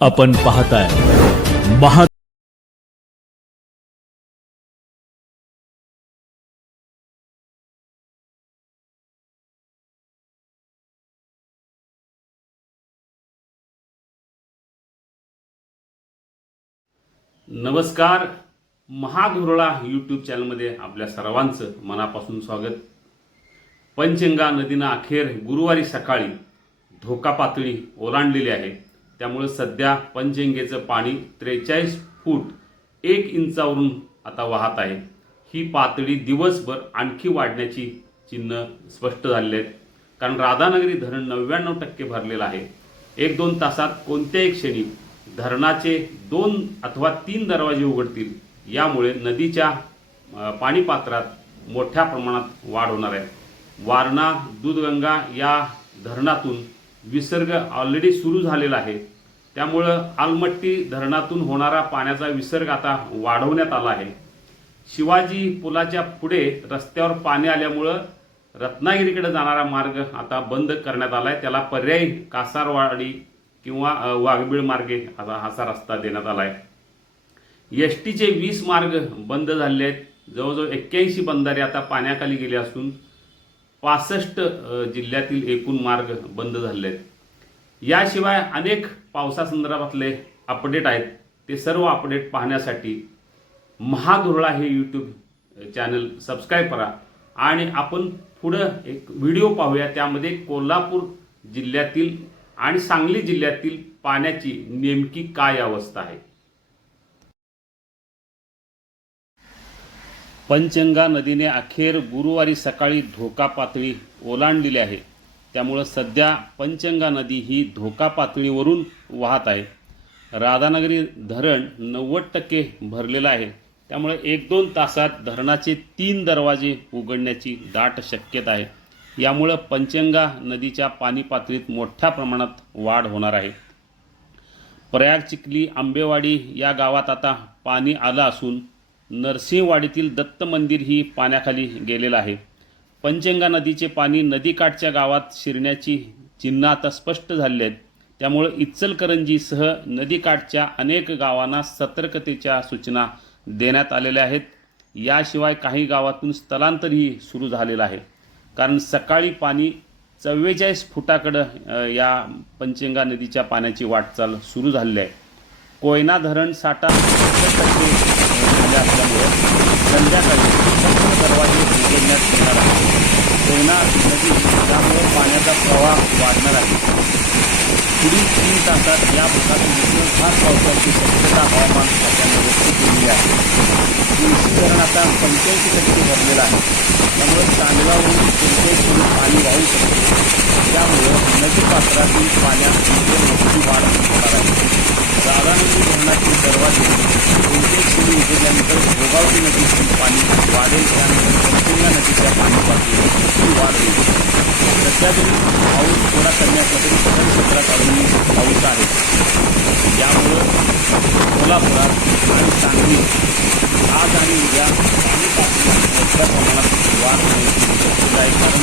आपण पाहताय. महा नमस्कार. महाधुरळा यूट्यूब चॅनलमध्ये आपल्या सर्वांचं मनापासून स्वागत. पंचगंगा नदीनं अखेर गुरुवारी सकाळी धोका पातळी ओलांडलेली आहे. त्यामुळे सध्या पंचगंगेचं पाणी त्रेचाळीस फूट एक इंचावरून आता वाहत आहे. ही पातळी दिवसभर आणखी वाढण्याची चिन्ह स्पष्ट झालेली आहेत. कारण राधानगरी धरण नव्याण्णव टक्के भरलेलं आहे. एक दोन तासात कोणत्याही क्षणी धरणाचे दोन अथवा तीन दरवाजे उघडतील. यामुळे नदीच्या पाणीपात्रात मोठ्या प्रमाणात वाढ होणार आहे. वारणा दूधगंगा या धरणातून विसर्ग ऑलरेडी सुरू झालेला आहे. त्यामुळं आलमट्टी धरणातून होणारा पाण्याचा विसर्ग आता वाढवण्यात आला आहे. शिवाजी पुलाच्या पुढे रस्त्यावर पाणी आल्यामुळं रत्नागिरीकडे जाणारा मार्ग आता बंद करण्यात आला आहे त्याला पर्यायी कासारवाडी किंवा वाघबीळ मार्गे आता असा रस्ता देण्यात आला आहे एस टीचे वीस मार्ग बंद झाले आहेत. जवळजवळ एक्क्याऐंशी बंधारे आता पाण्याखाली गेले असून पासष्ट जिल्ह्यातील एकूण मार्ग बंद झाले आहेत याशिवाय अनेक पावसासंदर्भातले अपडेट आहेत. ते सर्व अपडेट पाहण्यासाठी महाधुरळा हे यूट्यूब चॅनल सबस्क्राईब करा आणि आपण पुढं एक व्हिडिओ पाहूया. त्यामध्ये कोल्हापूर जिल्ह्यातील आणि सांगली जिल्ह्यातील पाण्याची नेमकी काय अवस्था आहे. पंचगंगा नदीने अखेर गुरुवारी सकाळी धोका पातळी ओलांडलेली आहे. त्यामुळं सध्या पंचगंगा नदी ही धोका पातळीवरून वाहत आहे. राधानगरी धरण नव्वद टक्के भरलेलं आहे. त्यामुळे एक दोन तासात धरणाचे तीन दरवाजे उघडण्याची दाट शक्यता आहे. यामुळं पंचगंगा नदीच्या पाणी पातळीत मोठ्या प्रमाणात वाढ होणार आहे. प्रयाग चिखली आंबेवाडी या गावात आता पाणी आलं असून नरसिंहवाडीतील दत्त मंदिर ही पाण्याखाली गेलेलं आहे. पंचंगा नदीचे पाणी नदीकाठच्या गावात शिरण्याची चिन्ह आता स्पष्ट झाली आहेत. त्यामुळे इचलकरंजीसह नदीकाठच्या अनेक गावांना सतर्कतेच्या सूचना देण्यात आलेल्या आहेत. याशिवाय काही गावातून स्थलांतरही सुरू झालेलं आहे. कारण सकाळी पाणी चव्वेचाळीस फुटाकडं या पंचंगा नदीच्या पाण्याची वाटचाल सुरू झालेली आहे. कोयना धरण साठा सत्तर टक्के झाले असल्यामुळे संध्याकाळी संपूर्ण दरवाजे उघडण्यात येणार आहे कोयना नदी त्यामुळे पाण्याचा प्रवाह वाढणार आहे. पुढील तीन तासात या भागात मुसळधार पावसाची शक्यता हवामान खात्याने व्यक्त केली आहे. तुळशी धरण आता पंच्याऐंशी टक्के भरलेलं आहे. त्यामुळे चांदगावहून पंच्याऐंशी पाणी वाहू शकते त्यामुळे नदी पात्रातील पाण्यात मोठी वाढ होणार आहे. राधानदी धरणातील दरवाजे गोगावती सुरू नदीतील पाणी वाढेल त्यानंतर पंचगंगा नदीच्या पाणी पातळीत मोठी वाढ होईल. सध्या जरी पाऊस थोडा कमी असला तरी शहर क्षेत्रात अजूनही पाऊस आहे. यामुळं कोल्हापुरात आणि सांगली आज आणि उद्या पाणी पातळीत मोठ्या प्रमाणात वाढ होण्याची शक्यता आहे. कारण